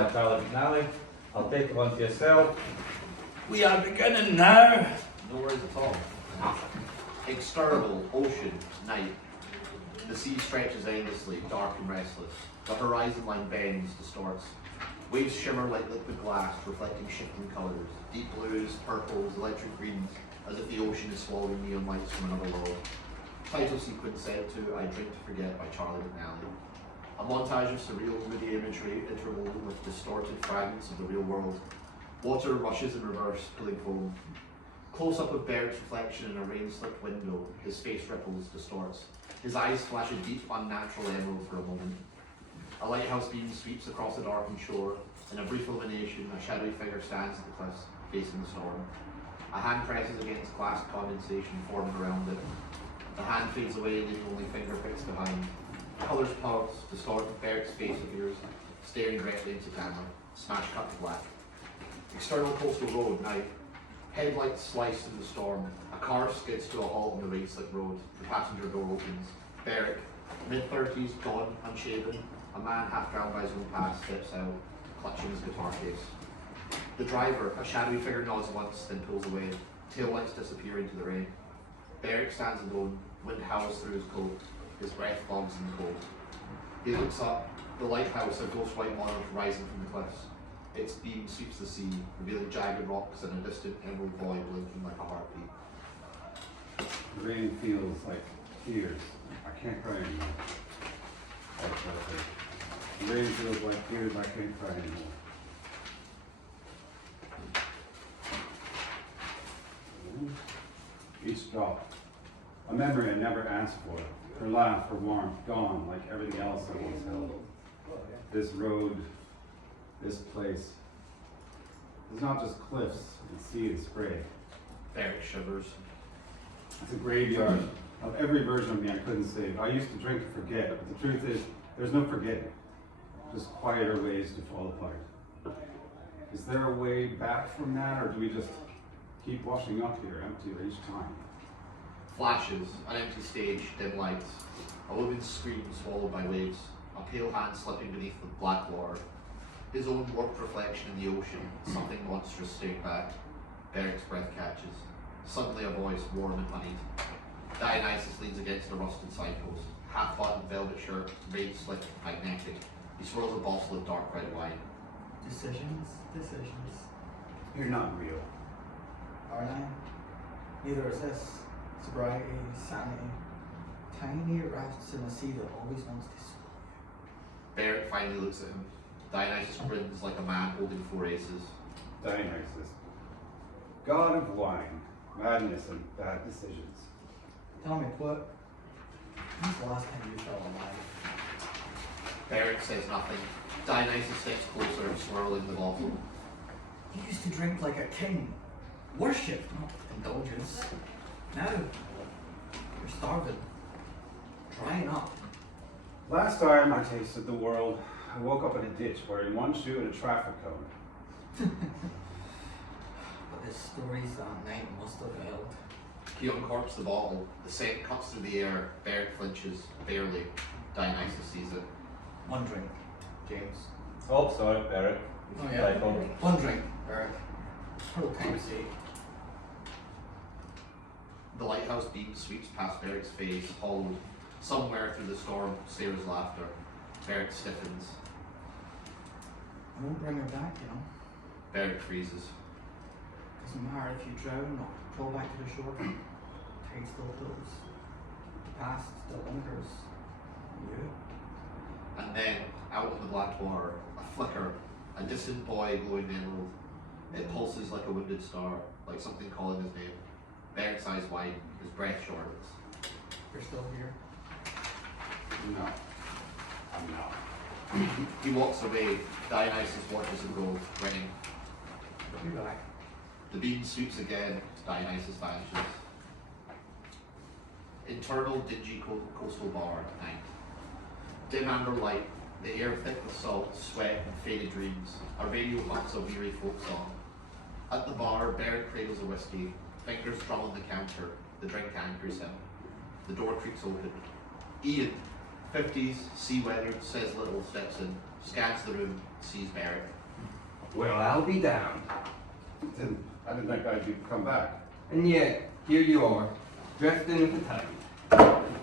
my pal McNally. I'll take one to yourself. We are beginning now. No worries at all. External, ocean, night. The sea stretches endlessly, dark and restless. The horizon line bends, distorts. Waves shimmer like liquid glass, reflecting shifting colours. Deep blues, purples, electric greens, as if the ocean is swallowing neon lights from another world. Title sequence set to I Drink to Forget by Charlie McNally. A montage of surreal, moody imagery interwoven with distorted fragments of the real world. Water rushes in reverse, pulling foam. Close-up of Beric's reflection in a rain-slicked window, his face ripples, distorts. His eyes flash a deep, unnatural emerald for a moment. A lighthouse beam sweeps across the darkened shore. In a brief illumination, a shadowy figure stands at the cliffs, facing the storm. A hand presses against glass condensation forming around it. The hand fades away, leaving only fingerprints behind. Colours pause, distorted. Beric's face appears, staring directly into camera. Smash cut to black. External coastal road, night. Headlights sliced in the storm. A car skids to a halt on the rain-slick road. The passenger door opens. Beric, mid-30s, gaunt, unshaven. A man half drowned by his own past steps out, clutching his guitar case. The driver, a shadowy figure, nods once, then pulls away. Taillights disappear into the rain. Beric stands alone. Wind howls through his coat. His breath bogs in the cold. He looks up. The lighthouse, a ghost white monarch rising from the cliffs. Its beam sweeps the sea, revealing jagged rocks and a distant emerald void blinking like a heartbeat. The rain feels like tears. I can't cry anymore. That's what I say. The rain feels like tears. I can't cry anymore. Each drop, a memory I never asked for. Her laugh, her warmth, gone like everything else I once held. This road, this place. It's not just cliffs and sea and spray. Beric shivers. It's a graveyard of every version of me I couldn't save. I used to drink to forget, but the truth is, there's no forgetting. Just quieter ways to fall apart. Is there a way back from that, or do we just keep washing up here, emptier each time? Flashes, an empty stage, dim lights. A woman's scream swallowed by waves. A pale hand slipping beneath the black water. His own warped reflection in the ocean, something monstrous staring back. Beric's breath catches. Suddenly a voice, warm and honeyed. Dionysus leans against a rusted signpost. Half-buttoned velvet shirt, rain-slicked, magnetic. He swirls a bottle of dark red wine. Decisions. You're not real. Are they? Neither is this. Sobriety, sanity. Tiny rafts in a sea that always wants to swallow you. Beric finally looks at him. Dionysus grins like a man holding 4 aces. Dionysus, god of wine, madness, and bad decisions. Tell me, what? When's the last time you felt alive? Beric says nothing. Dionysus steps closer, swirling the bottle. You used to drink like a king. Worship, not indulgence. Now, you're starving. Drying up. Last time I tasted the world, I woke up in a ditch wearing one shoe and a traffic cone. But the stories that night must have held. He uncorks the bottle. The scent cuts through the air. Beric flinches, barely. Dionysus sees it. One drink, James. Oh, sorry, Beric. Oh yeah. Typo. One drink, Beric. For old time's sake. The lighthouse beam sweeps past Beric's face, hollowed. Somewhere through the storm, Sarah's laughter. Beric stiffens. I won't bring her back, you know. Beric freezes. Doesn't matter if you drown or crawl back to the shore. Tide still pulls. The past still lingers. You. And then, out in the black water, a flicker, a distant boy glowing emerald. It pulses like a wounded star, like something calling his name. Beric's eyes widen, his breath shortens. You're still here. No, I'm not. He walks away. Dionysus watches him go, grinning. Be back. The beam sweeps again. Dionysus vanishes. Internal dingy coastal bar at night. Dim amber light, the air thick with salt, sweat, and faded dreams. A radio hums a weary folk song. At the bar, Beric cradles a whiskey. Fingers drum on the counter. The drink anchors him. The door creaks open. Ian, 50s, sea weathered, says little, steps in, scans the room, sees Beric. Well, I'll be damned. I didn't think I'd come back. And yet, here you are, drifting with the tide.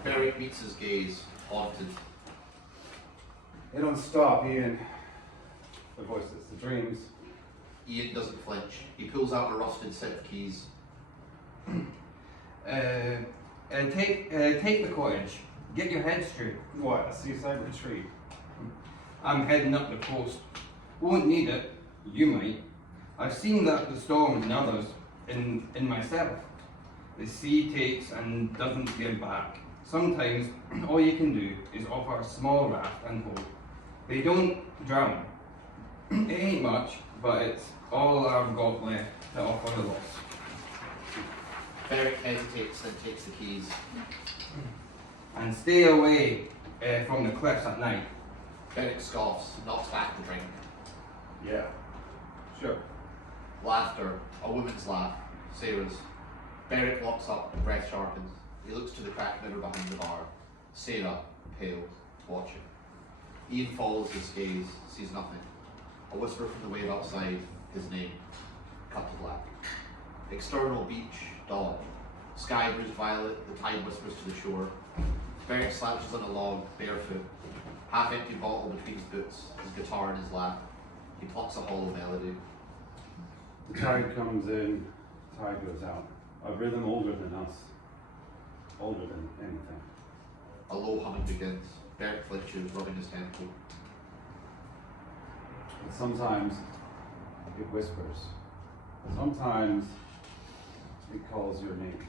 Beric meets his gaze, haunted. They don't stop, Ian. The voices, the dreams. Ian doesn't flinch. He pulls out a rusted set of keys. Take the cottage. Get your head straight. What, a seaside retreat? I'm heading up the coast. Won't need it. You might. I've seen that the storm in others, in myself. The sea takes and doesn't give back. Sometimes all you can do is offer a small raft and hope. They don't drown. It ain't much, but it's all I've got left to offer the loss. Beric hesitates, then takes the keys. And stay away from the cliffs at night. Beric scoffs, knocks back the drink. Yeah. Sure. Laughter, a woman's laugh. Sarah's. Beric locks up, breath sharpens. He looks to the cracked mirror behind the bar. Sarah, pale, watching. Ian follows his gaze, sees nothing. A whisper from the wave outside, his name. Cut to black. External beach, dawn. Sky bruised violet, the tide whispers to the shore. Beric slouches on a log, barefoot. Half-empty bottle between his boots, his guitar in his lap. He plucks a hollow melody. The tide comes in, tide goes out. A rhythm older than us. Older than anything. A low humming begins. Beric flinches, rubbing his temple. But sometimes it whispers. Sometimes it calls your name.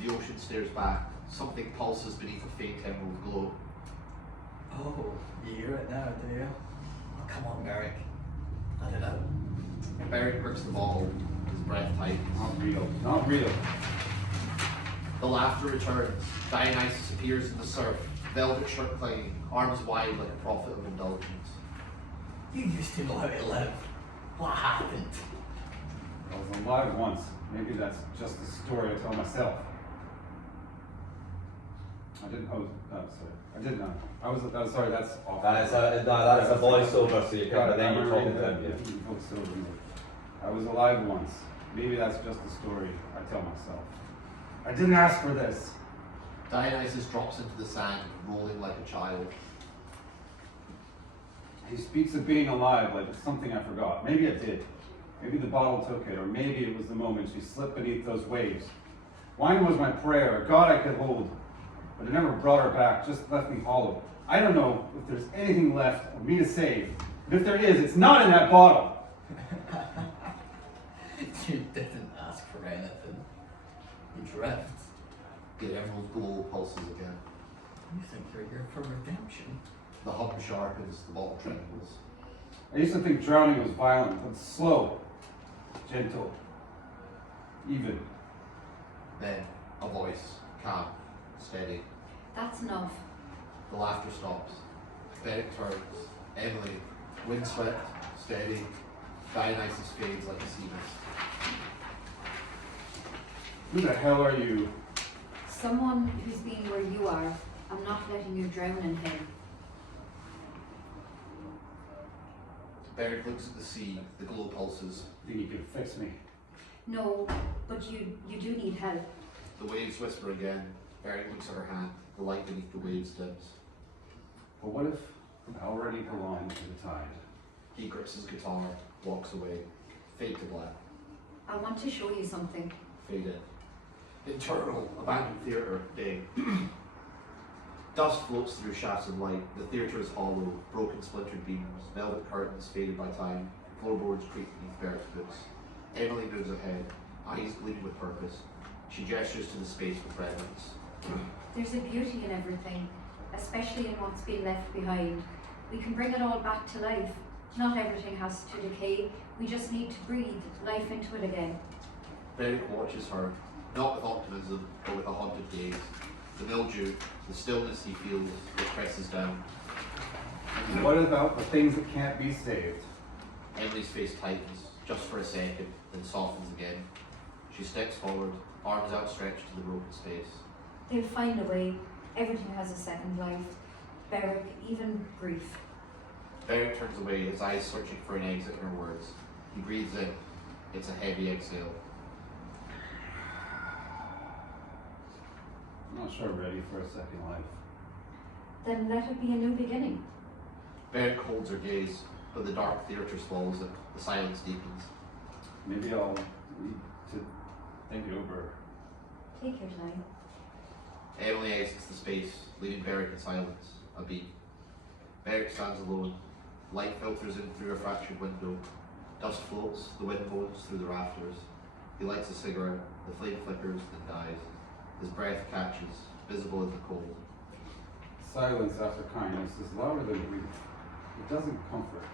The ocean stares back. Something pulses beneath a faint emerald glow. Oh, you hear it now, do you? Oh, come on, Beric. Let it out. Beric grips the bottle, his breath tightens. Not real. Not real. The laughter returns. Dionysus appears in the surf, velvet shirt clinging, arms wide like a prophet of indulgence. You used to know how to live. What happened? I was alive once. Maybe that's just a story I tell myself. I didn't. Oh, sorry. I did not. I was sorry. That's awful. That's a voiceover, so you can, but then you're talking to him. Yeah. Voiceover. I was alive once. Maybe that's just a story I tell myself. I didn't ask for this. Dionysus drops into the sand, rolling like a child. He speaks of being alive like it's something I forgot. Maybe it did. Maybe the bottle took it, or maybe it was the moment she slipped beneath those waves. Wine was my prayer, a god I could hold, but it never brought her back, just left me hollow. I don't know if there's anything left of me to save, but if there is, it's not in that bottle. You didn't ask for anything. You drift. The emerald glow pulses again. You think you're here for redemption? The hum sharpens, the bottle trembles. I used to think drowning was violent, but slow, gentle, even. Then, a voice, calm, steady. That's enough. The laughter stops. Beric turns. Emily, windswept, steady. Dionysus fades like a sea mist. Who the hell are you? Someone who's been where you are. I'm not letting you drown in him. Beric looks at the sea, the glow pulses. Think you can fix me? No, but you do need help. The waves whisper again. Beric looks at her hand. The light beneath the waves dims. But what if I already belong to the tide? He grips his guitar, walks away. Fade to black. I want to show you something. Fade in. Internal, abandoned theatre, day. Dust floats through shafts of light. The theatre is hollow, broken splintered beams, velvet curtains faded by time, floorboards creak beneath Beric's boots. Emily moves ahead, eyes gleaming with purpose. She gestures to the space with reverence. There's a beauty in everything, especially in what's been left behind. We can bring it all back to life. Not everything has to decay. We just need to breathe life into it again. Beric watches her, not with optimism, but with a haunted gaze. The mildew, the stillness he feels, it presses down. And what about the things that can't be saved? Emily's face tightens, just for a second, then softens again. She steps forward, arms outstretched to the broken space. They'll find a way. Everything has a second life. Beric, even grief. Beric turns away, his eyes searching for an exit in her words. He breathes in. It's a heavy exhale. I'm not sure I'm ready for a second life. Then let it be a new beginning. Beric holds her gaze, but the dark theatre swallows it. The silence deepens. Maybe I'll need to think it over. Take your time. Emily exits the space, leaving Beric in silence. A beat. Beric stands alone. Light filters in through a fractured window. Dust floats, the wind moans through the rafters. He lights a cigarette, the flame flickers, then dies. His breath catches, visible in the cold. Silence after kindness is louder than grief. It doesn't comfort.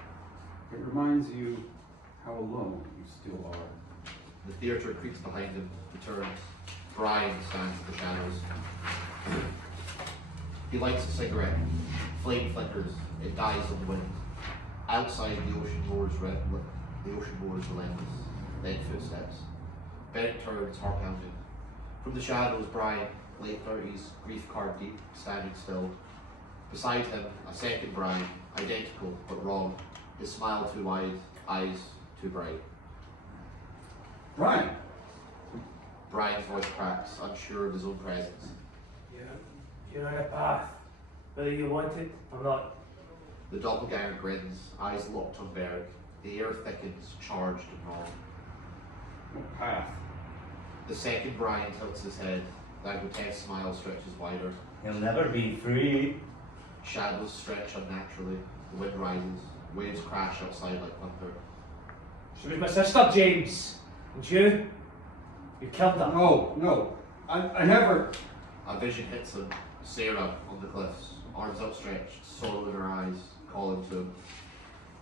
It reminds you how alone you still are. The theatre creaks behind him, returns. Brian stands in the shadows. He lights a cigarette. Flame flickers. It dies in the wind. Outside, the ocean roars relentless. Then footsteps. Beric turns, heart pounding. From the shadows, Brian, late 30s, grief carved deep, standing still. Beside him, a second Brian, identical but wrong. His smile too wide, eyes too bright. Brian! Brian's voice cracks, unsure of his own presence. You're on a path, whether you want it or not. The doppelganger grins, eyes locked on Beric. The air thickens, charged and raw. What path? The second Brian tilts his head. That grotesque smile stretches wider. He'll never be free. Shadows stretch unnaturally. The wind rises. Waves crash outside like thunder. She was my sister, James. And you killed her. No. I never. A vision hits him. Sarah on the cliffs, arms outstretched, sorrow in her eyes, calling to him.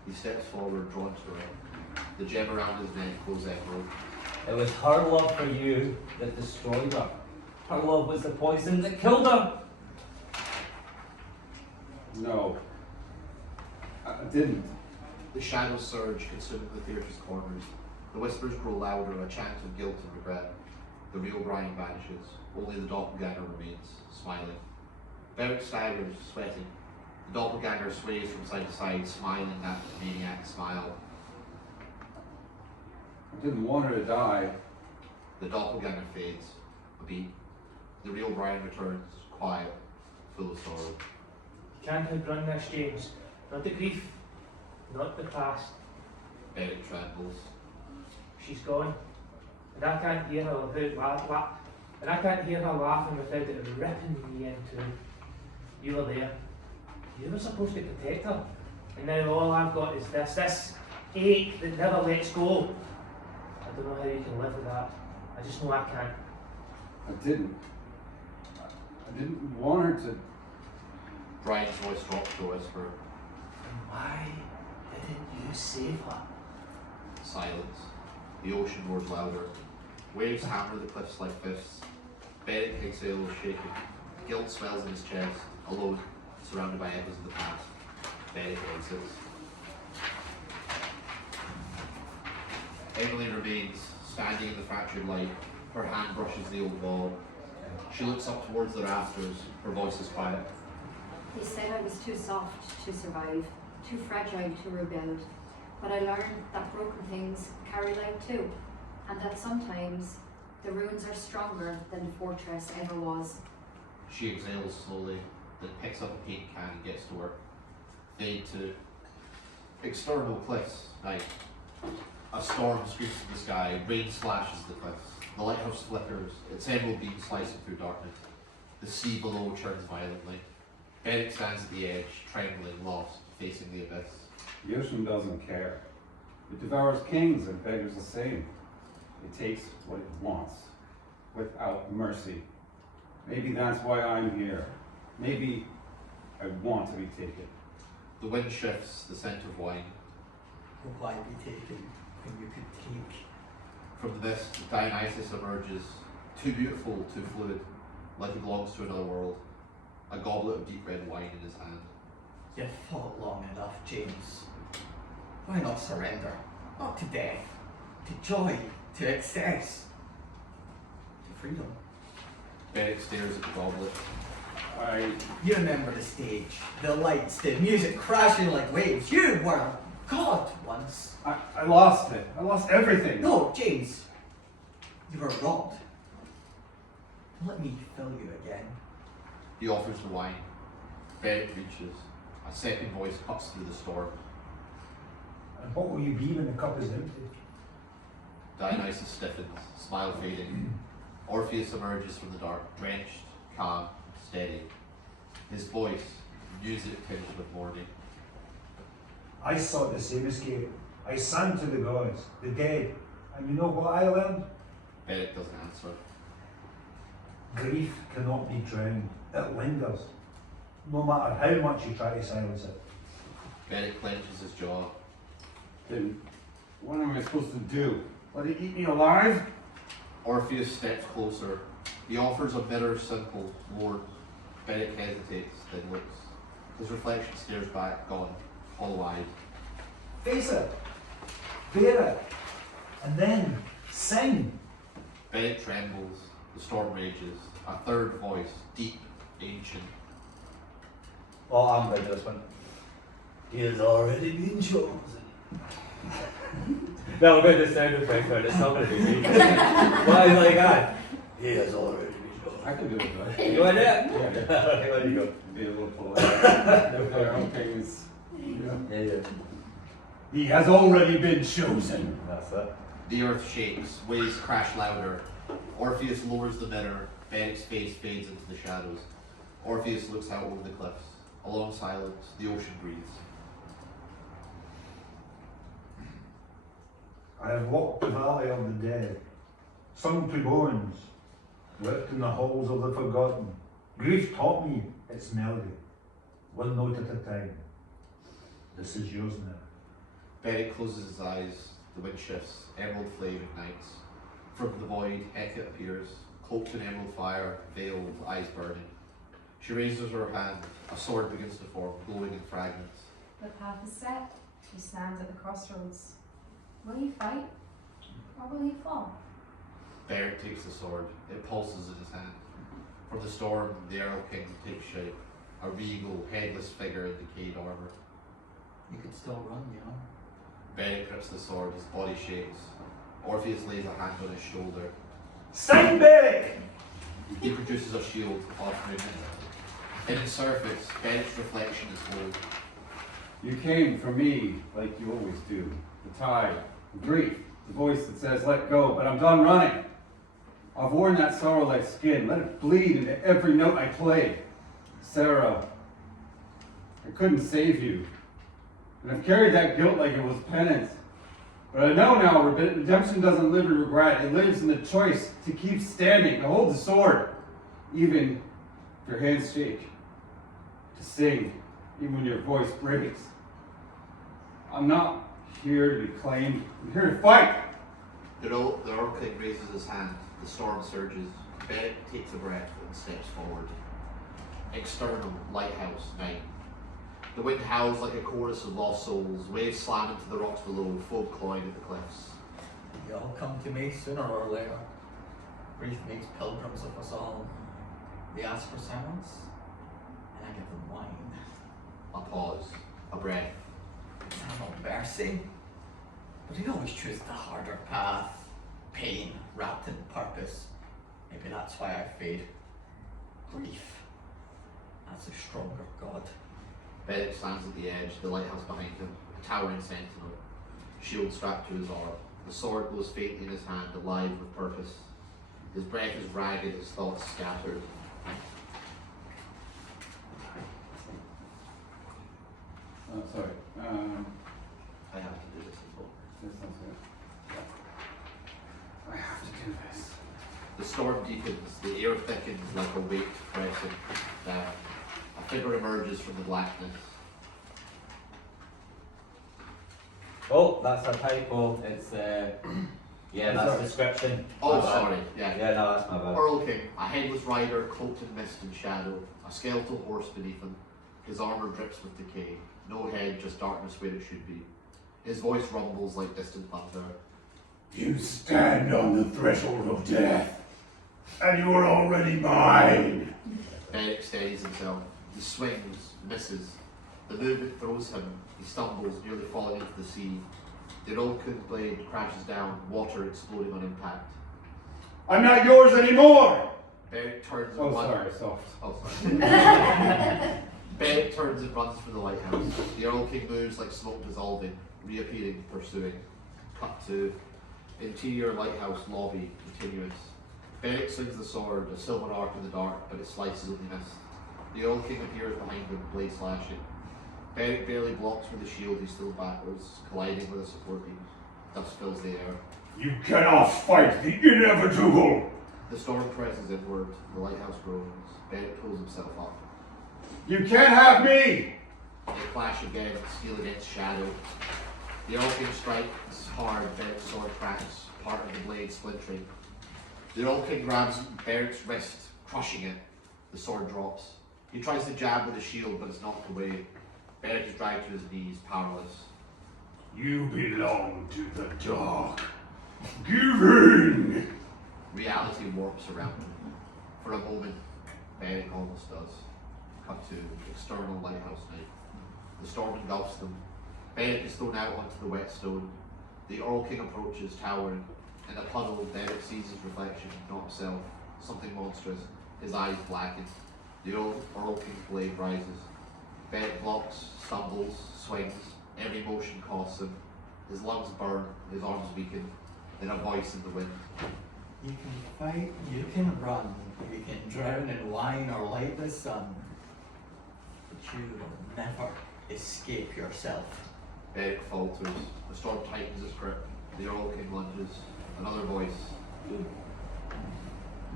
He steps forward, drawn to her. The gem around his neck glows emerald. It was her love for you that destroyed her. Her love was the poison that killed her. No. I didn't. The shadows surge, consuming the theatre's corners. The whispers grow louder, a chant of guilt and regret. The real Brian vanishes. Only the doppelganger remains, smiling. Beric staggers, sweating. The doppelganger sways from side to side, smiling that maniac smile. I didn't want her to die. The doppelganger fades. A beat. The real Brian returns, quiet, full of sorrow. You can't outrun this, James. Not the grief, not the past. Beric trembles. She's gone. And I can't hear her and I can't hear her laughing without it ripping me into. You were there. You were supposed to protect her. And now all I've got is this ache that never lets go. I don't know how you can live with that. I just know I can't. I didn't. I didn't want her to. Brian's voice drops to a whisper. And why didn't you save her? Silence. The ocean roars louder. Waves hammer the cliffs like fists. Beric exhales, shaking. Guilt swells in his chest. Alone, surrounded by echoes of the past. Beric exits. Emily remains, standing in the fractured light. Her hand brushes the old wall. She looks up towards the rafters. Her voice is quiet. They said I was too soft to survive, too fragile to rebuild. But I learned that broken things carry light too, and that sometimes the ruins are stronger than the fortress ever was. She exhales slowly, then picks up a paint can and gets to work. Fade to external cliffs, night. A storm screams in the sky, rain slashes the cliffs. The lighthouse flickers, its emerald beam slicing through darkness. The sea below churns violently. Beric stands at the edge, trembling, lost, facing the abyss. The ocean doesn't care. It devours kings and beggars the same. It takes what it wants, without mercy. Maybe that's why I'm here. Maybe I want to be taken. The wind shifts, the scent of wine. Why be taken when you could take? From the mist, Dionysus emerges, too beautiful, too fluid, like he belongs to another world. A goblet of deep red wine in his hand. You've fought long enough, James. Why not surrender? Not to death, to joy, to excess, to freedom. Beric stares at the goblet. You remember the stage, the lights, the music crashing like waves. You were a god once. I lost it. I lost everything. No, James. You were robbed. Let me fill you again. He offers the wine. Beric reaches. A second voice cuts through the storm. And what will you be when the cup is empty? Dionysus stiffens, smile fading. Orpheus emerges from the dark, drenched, calm, steady. His voice, music tinged with mourning. I sought the same escape. I sang to the gods, the dead, and you know what I learned? Beric doesn't answer. Grief cannot be drowned. It lingers. No matter how much you try to silence it. Beric clenches his jaw. Then what am I supposed to do? Let it eat me alive? Orpheus steps closer. He offers a bitter, simple Lord. Beric hesitates, then looks. His reflection stares back, gone, hollow-eyed. Face it. Bear it. And then sing. Beric trembles. The storm rages. A third voice, deep, ancient. Oh, I'm ready for this one. He has already been chosen. No, we're going to sound effect, but it's not going to be me. Why is like that? He has already been chosen. I can do it, right? You want it? Yeah. Okay, there you go. Be a little polite. Erlking's. Yeah. He has already been chosen. That's it. The earth shakes, waves crash louder. Orpheus lowers the mirror. Beric's face fades into the shadows. Orpheus looks out over the cliffs. A long silence. The ocean breathes. I have walked the valley of the dead, sung to bones, wept in the halls of the forgotten. Grief taught me its melody, one note at a time. This is yours now. Beric closes his eyes. The wind shifts. Emerald flame ignites. From the void, Hecate appears, cloaked in emerald fire, veiled, eyes burning. She raises her hand. A sword begins to form, glowing in fragments. The path is set. He stands at the crossroads. Will he fight, or will he fall? Beric takes the sword. It pulses in his hand. From the storm, the Erlking takes shape. A regal, headless figure in decayed armor. You could still run, you know. Beric grips the sword. His body shakes. Orpheus lays a hand on his shoulder. Sing, Beric! He produces a shield, offering it. In its surface, Beric's reflection is gold. You came for me like you always do. The tide, the grief, the voice that says let go, but I'm done running. I've worn that sorrow like skin. Let it bleed into every note I play. Sarah, I couldn't save you. And I've carried that guilt like it was penance. But I know now redemption doesn't live in regret. It lives in the choice to keep standing, to hold the sword, even if your hands shake, to sing, even when your voice breaks. I'm not here to be claimed. I'm here to fight. The Erlking raises his hand. The storm surges. Beric takes a breath and steps forward. External, lighthouse, night. The wind howls like a chorus of lost souls. Waves slam into the rocks below, folk clawing at the cliffs. You all come to me sooner or later. Grief makes pilgrims of us all. They ask for silence, and I give them wine. A pause. A breath. I'm no mercy, but I always choose the harder path. Pain wrapped in purpose. Maybe that's why I fade. Grief. That's a stronger god. Beric stands at the edge, the lighthouse behind him, a towering sentinel, shield strapped to his arm. The sword glows faintly in his hand, alive with purpose. His breath is ragged, his thoughts scattered. Oh, sorry. I have to do this as well. This sounds good. I have to do this. The storm deepens, the air thickens like a weight pressing down. A figure emerges from the blackness. Oh, that's a typo. It's yeah, that's description. Oh, My bad. sorry, yeah. Yeah, no, that's my bad. Erlking, a headless rider cloaked in mist and shadow, a skeletal horse beneath him. His armor drips with decay. No head, just darkness where it should be. His voice rumbles like distant thunder. You stand on the threshold of death, and you are already mine. Beric steadies himself. He swings, misses. The movement throws him. He stumbles, nearly falling into the sea. The ERLKING'S blade crashes down, water exploding on impact. I'm not yours anymore! Beric turns Oh, and runs. sorry, soft. Oh, sorry. Beric turns and runs for the lighthouse. The ERLKING moves like smoke dissolving, reappearing, pursuing. Cut to interior lighthouse lobby, continuous. Beric swings the sword, a silver arc in the dark, but it slices only mist. The ERLKING appears behind him, blade slashing. Beric barely blocks with the shield, he still backwards, colliding with the support beams. Dust fills the air. You cannot fight the inevitable! The storm presses inward, the lighthouse groans. Beric pulls himself up. You can't have me! They clash again, steel against shadow. The ERLKING strikes hard, Beric's sword cracks, part of the blade splintering. The ERLKING grabs Beric's wrist, crushing it. The sword drops. He tries to jab with the shield, but it's knocked away. Beric is dragged to his knees, powerless. You belong to the dark. Give in! Reality warps around him. For a moment, Beric almost does. Cut to external lighthouse night. The storm engulfs them. Beric is thrown out onto the wet stone. The ERLKING approaches, towering. In a puddle, Beric sees his reflection, not himself. Something monstrous. His eyes blacken. The ERLKING's blade rises. Beric blocks, stumbles, swings. Every motion costs him. His lungs burn, his arms weaken. Then a voice in the wind. You can fight, you can run, you can drown in wine or light the sun. But you will never escape yourself. Beric falters. The storm tightens his grip. The ERLKING lunges. Another voice.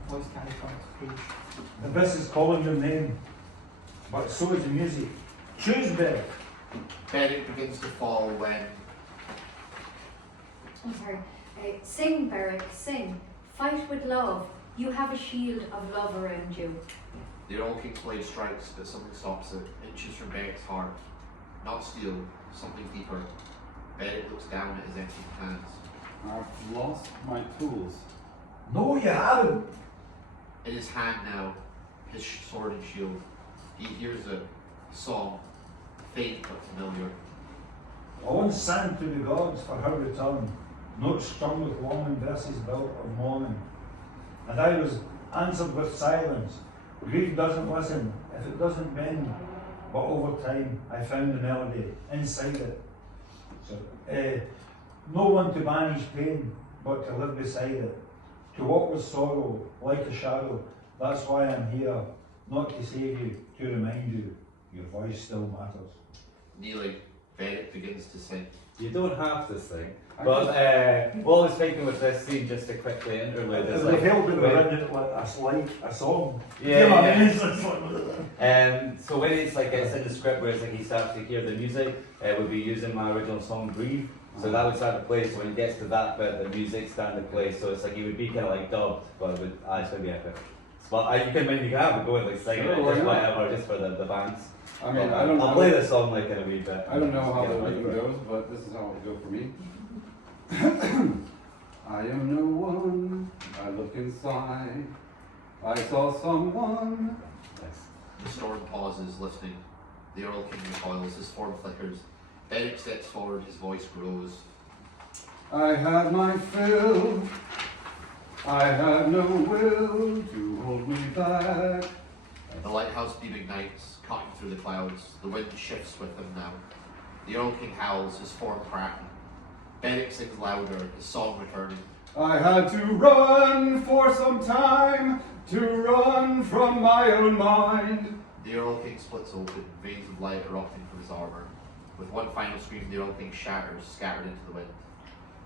Voice can't come to page. The abyss is calling your name, but so is the music. Choose Beric. Beric begins to fall when I'm sorry. Sing, Beric, sing. Fight with love. You have a shield of love around you. the ERLKING'S blade strikes, but something stops it, inches from Beric's heart. Not steel, something deeper. Beric looks down at his empty hands. I've lost my tools. No, you haven't. In his hand now, his sword and shield, he hears a song, faint but familiar. I once sang to the gods for her return, notes strung with longing verses built of mourning. And I was answered with silence. Grief doesn't listen if it doesn't bend. But over time, I found the melody inside it. So, no one to banish pain, but to live beside it. To walk with sorrow like a shadow. That's why I'm here, not to save you, to remind you, your voice still matters. Kneeling, Beric begins to sing. You don't have to sing. But what I was thinking with this scene, just to quickly interlude, It is would like, have helped if we when- written it like a song. Yeah, You know what I yeah. mean? It's like- So when it's like it's in the script where it's like he starts to hear the music, we'll be using my original song "Breathe." So that would start to play. So when it gets to that bit, the music's starting to play. So it's like it would be kind of like dubbed, but it would actually be epic. But you can have it go with like singing Sure, it, why just not? whatever, just for the bands. I mean, But, I don't I'll know. play the song like in a wee bit. I don't know how Get the it right rhythm for it. goes, but this is how it would go for me. I am no one, I look inside. I saw someone. The storm pauses, listening. The ERLKING recoils, his form flickers. Beric steps forward, his voice grows. I had my fill. I had no will to hold me back. The lighthouse beam ignites, cutting through the clouds. The wind shifts with him now. The ERLKING howls, his form cracking. Beric sings louder, his song returning. I had to run for some time, to run from my own mind. The ERLKING splits open, veins of light erupting from his armour. With one final scream, the ERLKING shatters, scattered into the wind.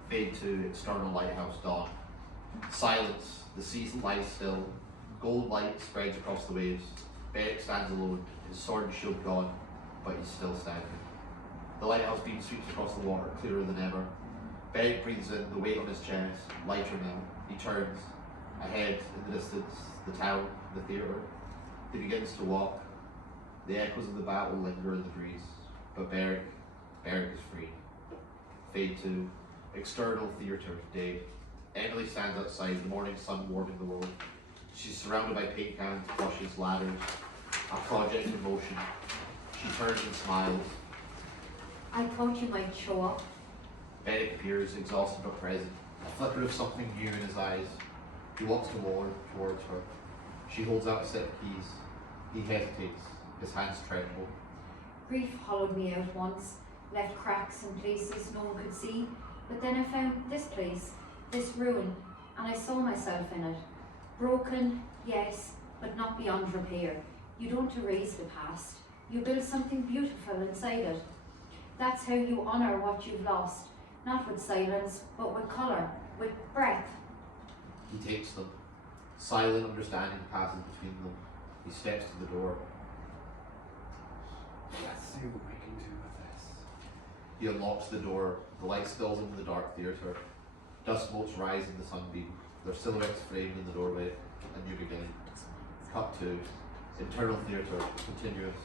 Fade to external lighthouse dawn. Silence, the sea lies still. Gold light spreads across the waves. Beric stands alone, his sword and shield gone, but he's still standing. The lighthouse beam sweeps across the water, clearer than ever. Beric breathes in, the weight on his chest, lighter now. He turns. Ahead, in the distance, the town, the theatre. He begins to walk. The echoes of the battle linger in the breeze. But Beric is free. Fade to external theatre, day. Emily stands outside, the morning sun warming the world. She's surrounded by paint cans, brushes, ladders, a project in motion. She turns and smiles. I thought you might show up. Beric appears, exhausted but present. A flicker of something new in his eyes. He walks towards her. She holds out a set of keys. He hesitates. His hands tremble. Grief hollowed me out once, left cracks in places no one could see, but then I found this place, this ruin, and I saw myself in it. Broken, yes, but not beyond repair. You don't erase the past. You build something beautiful inside it. That's how you honour what you've lost, not with silence, but with colour, with breath. He takes them. Silent understanding passes between them. He steps to the door. Let's see what we can do with this. He unlocks the door. The light spills into the dark theatre. Dust motes rise in the sunbeam. Their silhouettes framed in the doorway. A new beginning. Cut to internal theatre, continuous.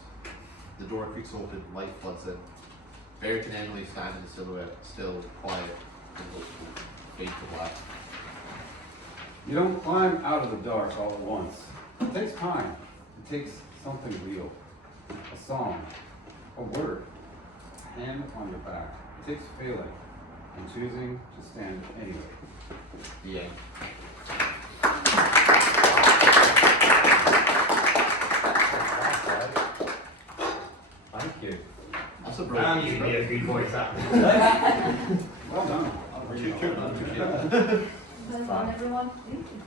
The door creaks open, light floods in. Beric and Emily stand in the silhouette, still, quiet, and hopeful, fade to black. You don't climb out of the dark all at once. It takes time. It takes something real. A song, a word, a hand on your back. It takes failing and choosing to stand anyway. The end. Thank you. That's a And brilliant you piece, be a good voice actor. Well done. Two, two, two, two. Well done, everyone. Thank you.